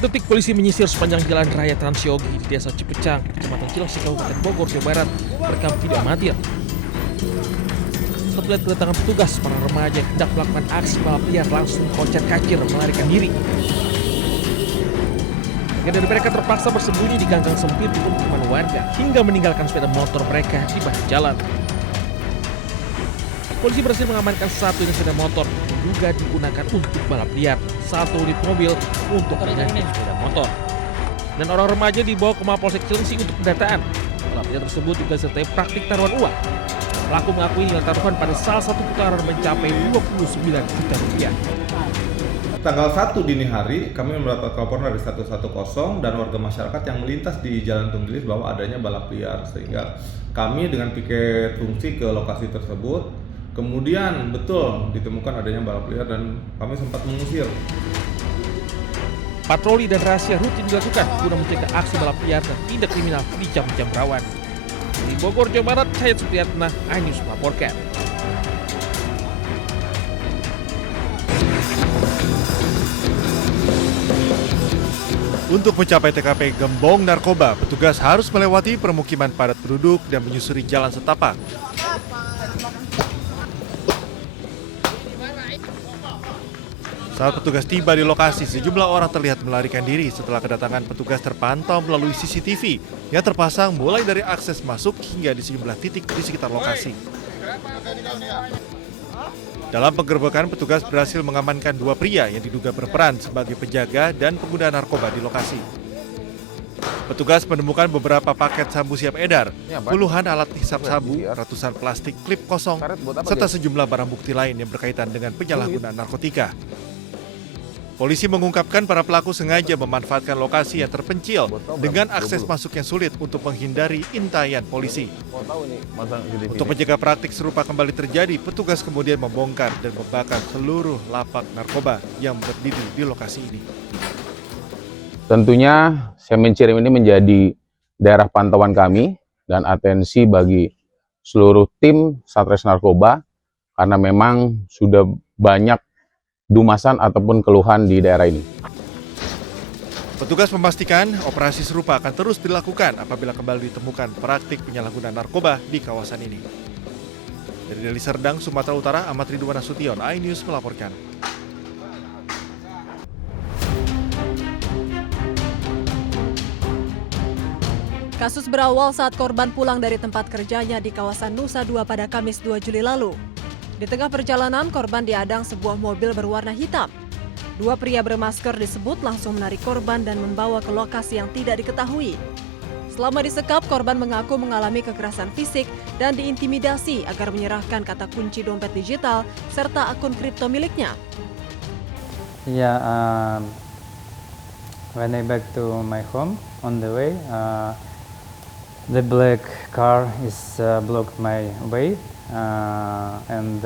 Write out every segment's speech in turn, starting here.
Detik-detik polisi menyisir sepanjang jalan raya Transyogi di Desa Cipecang, Kecamatan Cilengsi, Kabupaten Bogor, Jawa Barat, merekam video amatir. Setelah kedatangan petugas, para remaja yang hendak melakukan aksi balap liar langsung kocar-kacir melarikan diri. Dari mereka terpaksa bersembunyi di ganggang sempit di pemukiman warga hingga meninggalkan sepeda motor mereka di badan jalan. Polisi berhasil mengamankan satu unit sepeda motor yang diduga digunakan untuk balap liar, satu unit mobil untuk mengganti sepeda motor. Dan orang remaja dibawa ke Mapolsek Cilengsi untuk pendataan. Balap liar tersebut juga disertai praktik taruhan uang. Pelaku mengakui nilai taruhan pada salah satu putaran mencapai 29 juta rupiah. Tanggal 1 dini hari, kami mendapat laporan dari 110 dan warga masyarakat yang melintas di Jalan Tunggilis bahwa adanya balap liar, sehingga kami dengan piket fungsi ke lokasi tersebut. Kemudian betul ditemukan adanya balap liar dan kami sempat mengusir. Patroli dan razia rutin dilakukan guna mencegah aksi balap liar dan tindak kriminal di jam-jam rawan. Di Bogor, Jawa Barat, saya Supriyatna, iNews melaporkan. Untuk mencapai TKP gembong narkoba, petugas harus melewati permukiman padat penduduk dan menyusuri jalan setapak. Saat petugas tiba di lokasi, sejumlah orang terlihat melarikan diri setelah kedatangan petugas terpantau melalui CCTV yang terpasang mulai dari akses masuk hingga di sejumlah titik di sekitar lokasi. Dalam penggerbekan, petugas berhasil mengamankan dua pria yang diduga berperan sebagai penjaga dan pengguna narkoba di lokasi. Petugas menemukan beberapa paket sabu siap edar, puluhan alat hisap sabu, ratusan plastik klip kosong, serta sejumlah barang bukti lain yang berkaitan dengan penyalahgunaan narkotika. Polisi mengungkapkan para pelaku sengaja memanfaatkan lokasi yang terpencil dengan akses masuk yang sulit untuk menghindari intaian polisi. Untuk mencegah praktik serupa kembali terjadi, petugas kemudian membongkar dan membakar seluruh lapak narkoba yang berdiri di lokasi ini. Tentunya Semen Cirim ini menjadi daerah pantauan kami dan atensi bagi seluruh tim Satres Narkoba karena memang sudah banyak dumasan ataupun keluhan di daerah ini. Petugas memastikan operasi serupa akan terus dilakukan apabila kembali ditemukan praktik penyalahgunaan narkoba di kawasan ini. Dari Deli Serdang, Sumatera Utara, Ahmad Ridwan Nasution, iNews melaporkan. Kasus berawal saat korban pulang dari tempat kerjanya di kawasan Nusa Dua pada Kamis 2 Juli lalu. Di tengah perjalanan, korban diadang sebuah mobil berwarna hitam. Dua pria bermasker disebut langsung menarik korban dan membawa ke lokasi yang tidak diketahui. Selama disekap, korban mengaku mengalami kekerasan fisik dan diintimidasi agar menyerahkan kata kunci dompet digital serta akun kripto miliknya. When I back to my home on the way, the black car is blocked my way. And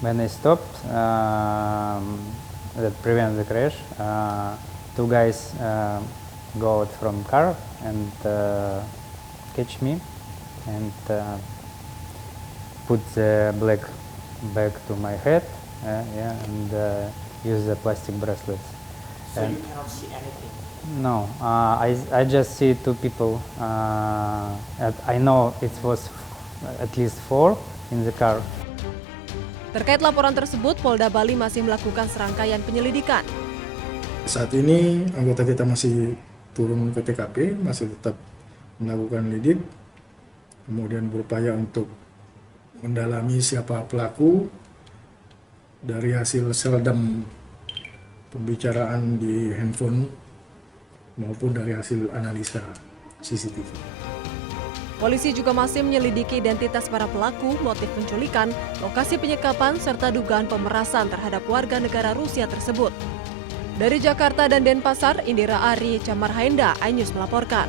when I stopped, that prevent the crash, two guys go out from car and catch me and put the black bag to my head, and use the plastic bracelets. So you cannot see anything? No, I just see two people. I know it was at least 4 in the car. Terkait laporan tersebut, Polda Bali masih melakukan serangkaian penyelidikan. Saat ini anggota kita masih turun ke TKP, masih tetap melakukan lidik, kemudian berupaya untuk mendalami siapa pelaku. Dari hasil seldam pembicaraan di handphone maupun dari hasil analisa CCTV. Polisi juga masih menyelidiki identitas para pelaku, motif penculikan, lokasi penyekapan, serta dugaan pemerasan terhadap warga negara Rusia tersebut. Dari Jakarta dan Denpasar, Indira Ari, Camar Haenda, iNews melaporkan.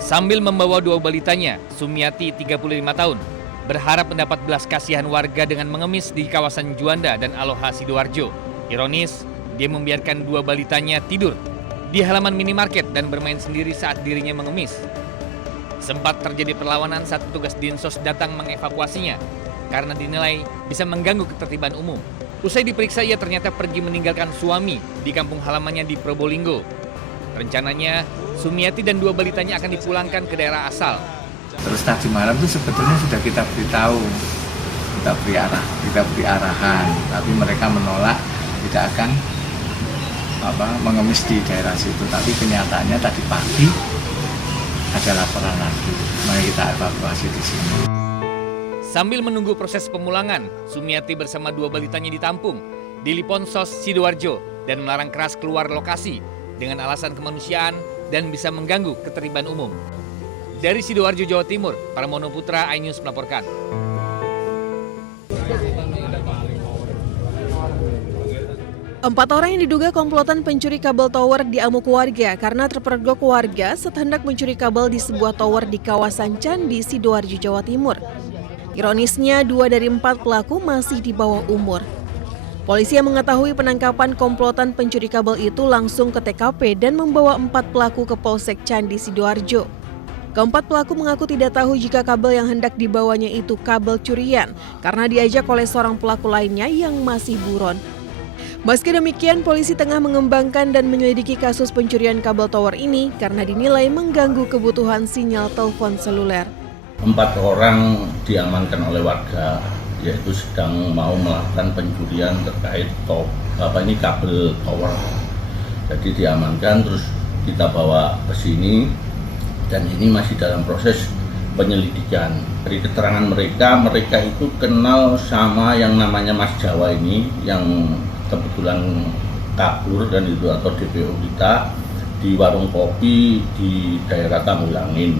Sambil membawa dua balitanya, Sumiati 35 tahun, berharap mendapat belas kasihan warga dengan mengemis di kawasan Juanda dan Aloha Sidoarjo. Ironis, dia membiarkan dua balitanya tidur di halaman minimarket dan bermain sendiri saat dirinya mengemis. Sempat terjadi perlawanan saat petugas Dinsos datang mengevakuasinya karena dinilai bisa mengganggu ketertiban umum. Usai diperiksa, ia ternyata pergi meninggalkan suami di kampung halamannya di Probolinggo. Rencananya, Sumiati dan 2 balitanya akan dipulangkan ke daerah asal. Terus tadi malam itu sebetulnya sudah kita beritahu, kita beri arahan, tapi mereka menolak, tidak akan mengemis di daerah situ. Tapi kenyataannya tadi pagi ada laporan lagi, mari kita evakuasi di sini. Sambil menunggu proses pemulangan, Sumiati bersama 2 balitanya ditampung di Liponsos, Sidoarjo dan melarang keras keluar lokasi dengan alasan kemanusiaan dan bisa mengganggu ketertiban umum. Dari Sidoarjo, Jawa Timur, Parmono Putra, iNews melaporkan. Empat orang yang diduga komplotan pencuri kabel tower diamuk warga karena terpergok warga saat hendak mencuri kabel di sebuah tower di kawasan Candi, Sidoarjo, Jawa Timur. Ironisnya, 2 dari 4 pelaku masih di bawah umur. Polisi yang mengetahui penangkapan komplotan pencuri kabel itu langsung ke TKP dan membawa 4 pelaku ke Polsek Candi, Sidoarjo. Keempat pelaku mengaku tidak tahu jika kabel yang hendak dibawanya itu kabel curian karena diajak oleh seorang pelaku lainnya yang masih buron. Meski demikian, polisi tengah mengembangkan dan menyelidiki kasus pencurian kabel tower ini karena dinilai mengganggu kebutuhan sinyal telepon seluler. 4 orang diamankan oleh warga, yaitu sedang mau melakukan pencurian terkait kabel tower. Jadi diamankan, terus kita bawa ke sini dan ini masih dalam proses penyelidikan. Dari keterangan mereka itu kenal sama yang namanya Mas Jawa ini yang kebetulan kabur dan itu atau DPO kita di warung kopi di daerah Tanggulangin.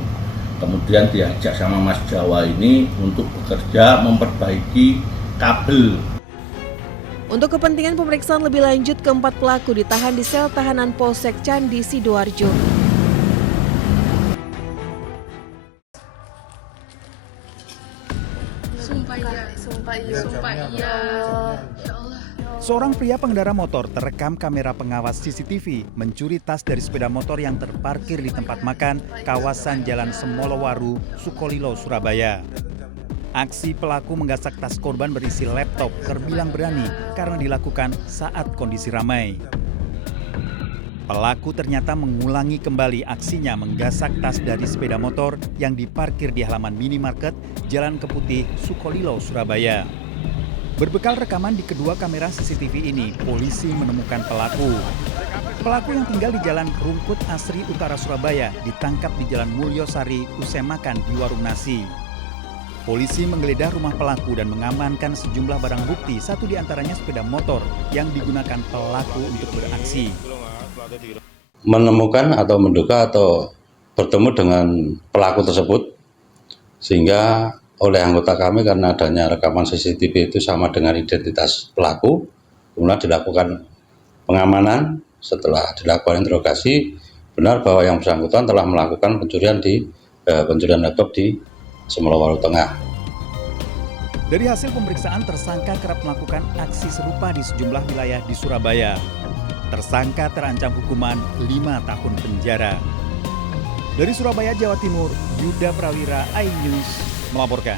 Kemudian diajak sama Mas Jawa ini untuk bekerja memperbaiki kabel. Untuk kepentingan pemeriksaan lebih lanjut, keempat pelaku ditahan di sel tahanan Polsek Candi, Sidoarjo. Sumpah iya. Ya Allah. Seorang pria pengendara motor terekam kamera pengawas CCTV mencuri tas dari sepeda motor yang terparkir di tempat makan kawasan Jalan Semolowaru, Sukolilo, Surabaya. Aksi pelaku menggasak tas korban berisi laptop terbilang berani karena dilakukan saat kondisi ramai. Pelaku ternyata mengulangi kembali aksinya menggasak tas dari sepeda motor yang diparkir di halaman minimarket Jalan Keputih, Sukolilo, Surabaya. Berbekal rekaman di kedua kamera CCTV ini, polisi menemukan pelaku. Pelaku yang tinggal di Jalan Rungkut Asri Utara, Surabaya ditangkap di Jalan Mulyosari usai makan di warung nasi. Polisi menggeledah rumah pelaku dan mengamankan sejumlah barang bukti, satu di antaranya sepeda motor yang digunakan pelaku untuk beraksi. Menemukan atau menduga atau bertemu dengan pelaku tersebut, sehingga oleh anggota kami karena adanya rekaman CCTV itu sama dengan identitas pelaku, kemudian dilakukan pengamanan. Setelah dilakukan interogasi, benar bahwa yang bersangkutan telah melakukan pencurian laptop di Semolowaru Tengah. Dari hasil pemeriksaan, tersangka kerap melakukan aksi serupa di sejumlah wilayah di Surabaya. Tersangka terancam hukuman 5 tahun penjara. Dari Surabaya, Jawa Timur, Yuda Prawira, iNews melaporkan.